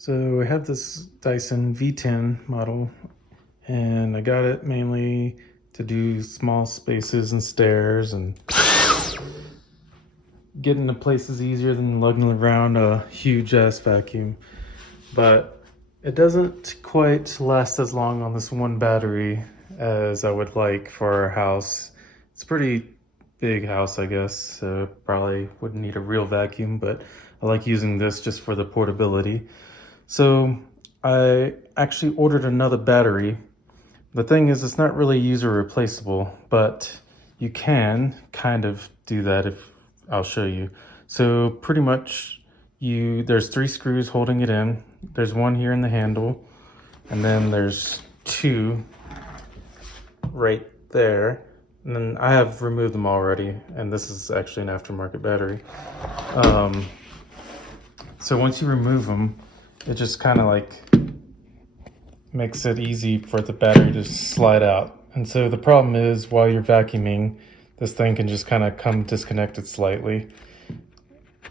So I have this Dyson V10 model, and I got it mainly to do small spaces and stairs and getting to places easier than lugging around a huge ass vacuum. But it doesn't quite last as long on this one battery as I would like for our house. It's a pretty big house, I guess, so probably wouldn't need a real vacuum, but I like using this just for the portability. So I actually ordered another battery. The thing is, it's not really user replaceable, but you can kind of do that if I'll show you. So pretty much there's 3 screws holding it in. There's one here in the handle, and then there's 2 right there. And then I have removed them already, and this is actually an aftermarket battery. So once you remove them, it just kind of like makes it easy for the battery to slide out. And so the problem is, while you're vacuuming, this thing can just kind of come disconnected slightly,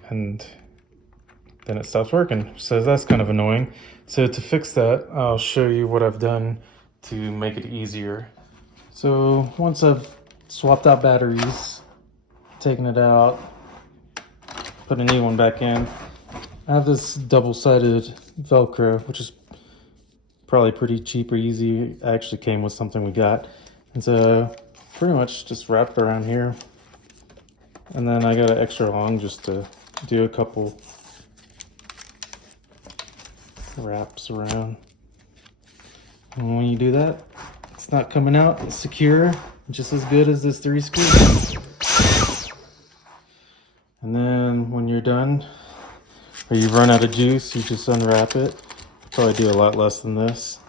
and then it stops working. So that's kind of annoying. So to fix that, I'll show you what I've done to make it easier. So once I've swapped out batteries, taken it out, put a new one back in, I have this double-sided Velcro, which is probably pretty cheap or easy. It actually came with something we got. And so pretty much just wrapped around here. And then I got it extra long just to do a couple wraps around. And when you do that, it's not coming out. It's secure, just as good as this 3 screws. And then when you're done, or you run out of juice, you just unwrap it. Probably do a lot less than this.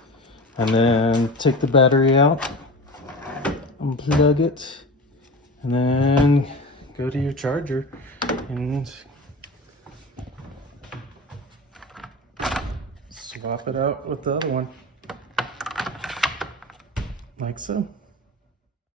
And then take the battery out, unplug it, and then go to your charger and swap it out with the other one, like so.